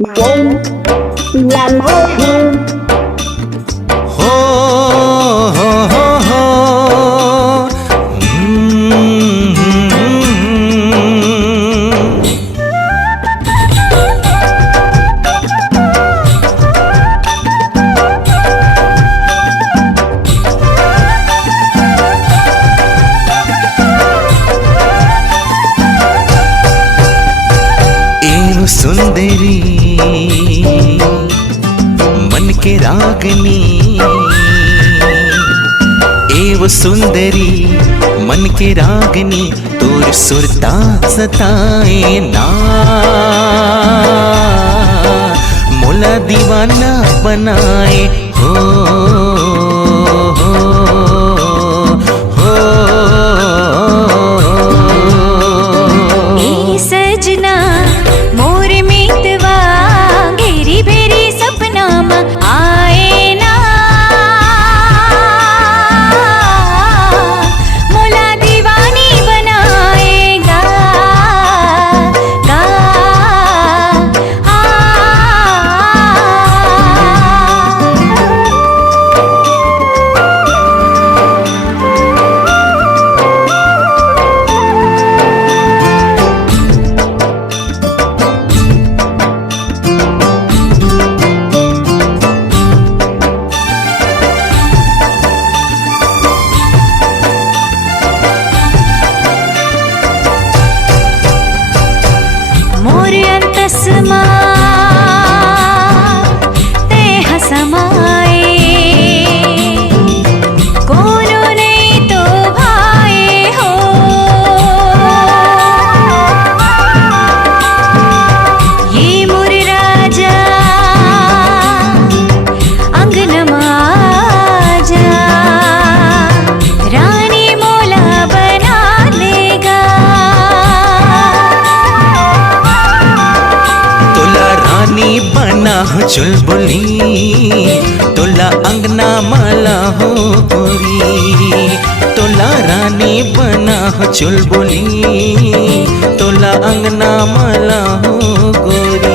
Vốn là mơ hương हो हो एव सुंदरी मन के रागनी एव सुंदरी मन के रागनी तोर सुरता सताए ना मोला दीवाना बनाए हो ए सजना मोर मितवा घेरी भेरी सपना मा आए ना मोला दीवानी बनाएगा गा मोर अंतस्मा ते हसमाए कोनो नहीं तो भाए हो ये मोर राजा अंगनमा जा रानी मोला बना लेगा तोला रानी बना हो चुलबुली तोला अंगना माला हो गोरी तोला रानी बना हो चुलबुली तोला अंगना माला हो गोरी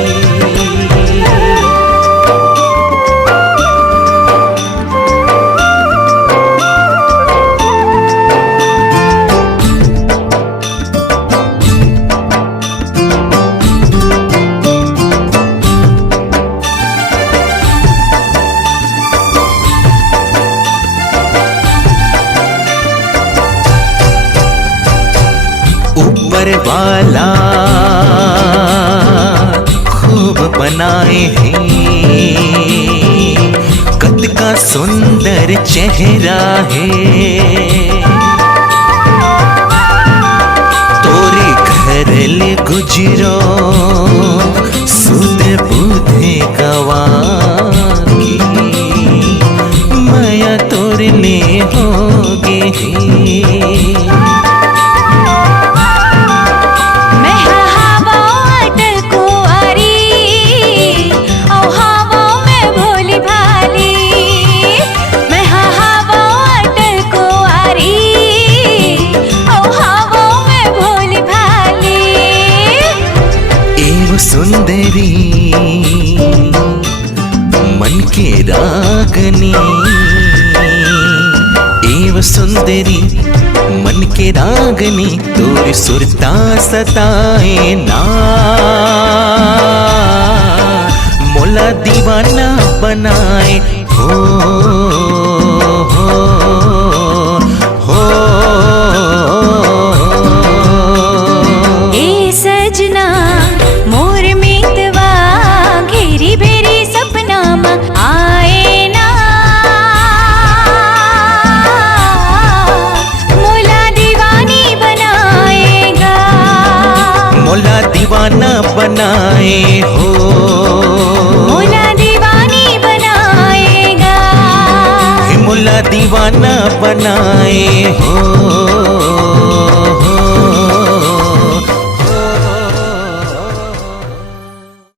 ऊपर वाला खूब बनाए हैं कद का सुंदर चेहरा है तोरे घर ले गुजरो सुध बुधे गवा माया तोरे ले होगे मैं हवा अटल कुंवारी औ हवा में भोली भाली मैं हवा अटल कुंवारी औ हवा में भोली भाली एव सुंदरी मन के रागनी एव सुंदरी मन के रागनी तोर सुरता सताए ना मोला दीवाना बनाए हो ए सजना मोर मितवा घेरी भेरी सपना मा आए ना मोला दीवानी बनाएगा मोला दीवाना बनाए हो मोला दीवानी बनाएगा मोला दीवाना बनाए हो